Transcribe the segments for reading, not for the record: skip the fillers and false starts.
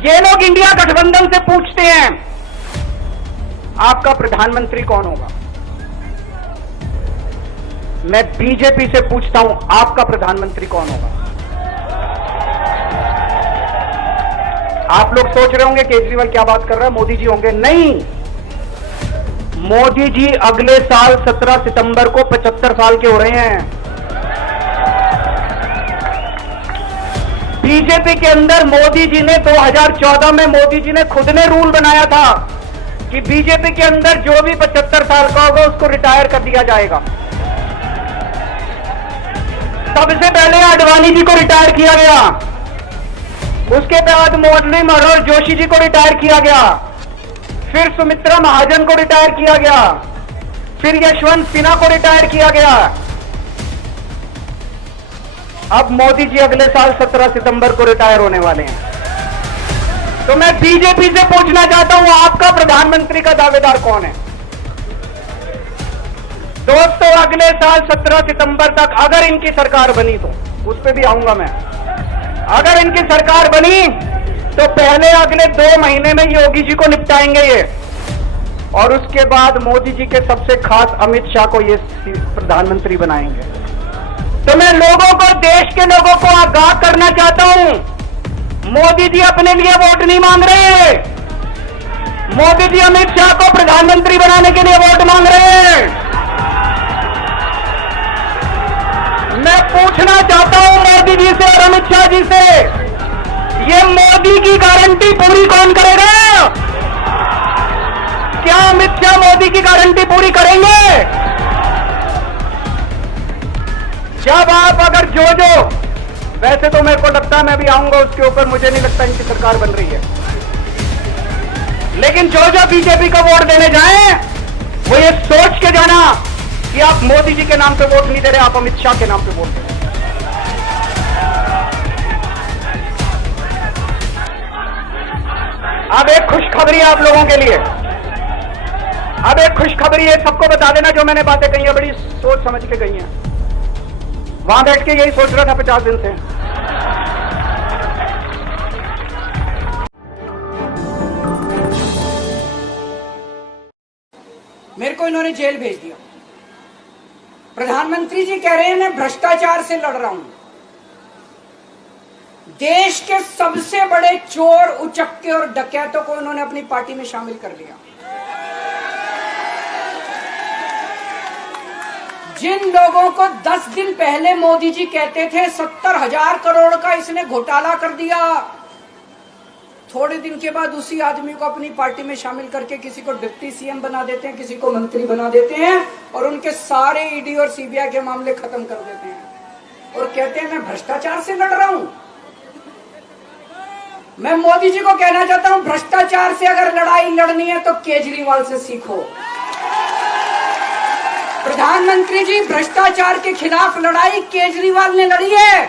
ये लोग इंडिया गठबंधन से पूछते हैं आपका प्रधानमंत्री कौन होगा। मैं बीजेपी से पूछता हूं आपका प्रधानमंत्री कौन होगा। आप लोग सोच रहे होंगे केजरीवाल क्या बात कर रहा है, मोदी जी होंगे। नहीं, मोदी जी अगले साल 17 सितंबर को 75 साल के हो रहे हैं। बीजेपी के अंदर मोदी जी ने 2014 में मोदी जी ने खुद ने रूल बनाया था कि बीजेपी के अंदर जो भी 75 साल का होगा उसको रिटायर कर दिया जाएगा। सबसे पहले आडवाणी जी को रिटायर किया गया, उसके बाद मुरली मनोहर जोशी जी को रिटायर किया गया, फिर सुमित्रा महाजन को रिटायर किया गया, फिर यशवंत सिन्हा को रिटायर किया गया। अब मोदी जी अगले साल 17 सितंबर को रिटायर होने वाले हैं। तो मैं बीजेपी से पूछना चाहता हूं आपका प्रधानमंत्री का दावेदार कौन है। दोस्तों, अगले साल 17 सितंबर तक अगर इनकी सरकार बनी तो उस पर भी आऊंगा मैं। अगर इनकी सरकार बनी तो पहले अगले 2 महीने में योगी जी को निपटाएंगे ये, और उसके बाद मोदी जी के सबसे खास अमित शाह को ये प्रधानमंत्री बनाएंगे। तो मैं लोगों को, देश के लोगों को आगाह करना चाहता हूं, मोदी जी अपने लिए वोट नहीं मांग रहे। मोदी जी अमित शाह को प्रधानमंत्री बनाने के लिए वोट मांग रहे हैं। मैं पूछना चाहता हूं मोदी जी से और अमित शाह जी से, ये मोदी की गारंटी पूरी कौन करेगा? क्या अमित शाह मोदी की गारंटी पूरी करेंगे? जब आप अगर जो वैसे तो मेरे को लगता है मैं भी आऊंगा उसके ऊपर, मुझे नहीं लगता इनकी सरकार बन रही है, लेकिन जो बीजेपी को वोट देने जाएं वो ये सोच के जाना कि आप मोदी जी के नाम पे वोट नहीं दे रहे, आप अमित शाह के नाम पे वोट दे रहे। अब एक खुशखबरी है आप लोगों के लिए, अब एक खुशखबरी है, सबको बता देना जो मैंने बातें कही है बड़ी सोच समझ के कही है। वहां बैठ के यही सोच रहा था 50 दिन से। मेरे को इन्होंने जेल भेज दिया। प्रधानमंत्री जी कह रहे हैं मैं भ्रष्टाचार से लड़ रहा हूं। देश के सबसे बड़े चोर, उचक्के और डकैतों को इन्होंने अपनी पार्टी में शामिल कर लिया। जिन लोगों को 10 दिन पहले मोदी जी कहते थे 70,000 करोड़ का इसने घोटाला कर दिया, थोड़े दिन के बाद उसी आदमी को अपनी पार्टी में शामिल करके किसी को डिप्टी सीएम बना देते हैं, किसी को मंत्री बना देते हैं, और उनके सारे ईडी और सीबीआई के मामले खत्म कर देते हैं और कहते हैं मैं भ्रष्टाचार से लड़ रहा हूं। मैं मोदी जी को कहना चाहता हूं, भ्रष्टाचार से अगर लड़ाई लड़नी है तो केजरीवाल से सीखो। प्रधानमंत्री जी, भ्रष्टाचार के खिलाफ लड़ाई केजरीवाल ने लड़ी है।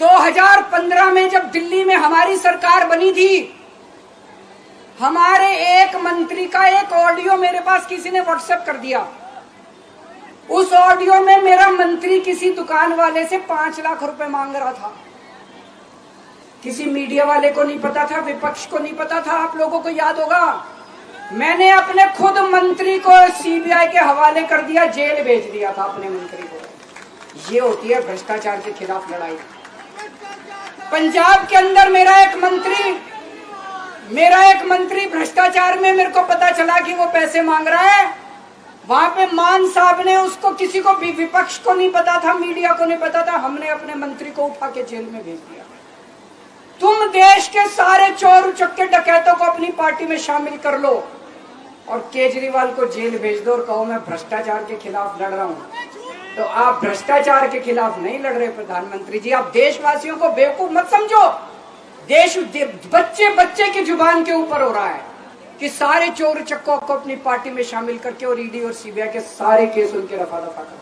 2015 में जब दिल्ली में हमारी सरकार बनी थी, हमारे एक मंत्री का एक ऑडियो मेरे पास किसी ने व्हाट्सएप कर दिया। उस ऑडियो में मेरा मंत्री किसी दुकान वाले से 5 लाख रुपए मांग रहा था। किसी मीडिया वाले को नहीं पता था, विपक्ष को नहीं पता था, आप लोगों को याद होगा। मैंने अपने खुद मंत्री को सीबीआई के हवाले कर दिया, जेल भेज दिया था अपने मंत्री को। ये होती है भ्रष्टाचार के खिलाफ लड़ाई। पंजाब के अंदर मेरा एक मंत्री भ्रष्टाचार में, मेरे को पता चला कि वो पैसे मांग रहा है। वहां पे मान साहब ने उसको, किसी को भी, विपक्ष को नहीं पता था, मीडिया को नहीं पता था, हमने अपने मंत्री को उठा के जेल में भेज दिया। तुम देश के सारे चोर उचक्के डकैतों को अपनी पार्टी में शामिल कर लो और केजरीवाल को जेल भेज दो और कहो मैं भ्रष्टाचार के खिलाफ लड़ रहा हूं। तो आप भ्रष्टाचार के खिलाफ नहीं लड़ रहे प्रधानमंत्री जी। आप देशवासियों को बेवकूफ मत समझो। देश बच्चे बच्चे की जुबान के ऊपर हो रहा है कि सारे चोर चक्कों को अपनी पार्टी में शामिल करके और ईडी और सीबीआई के सारे केस उनके रफा दफा कर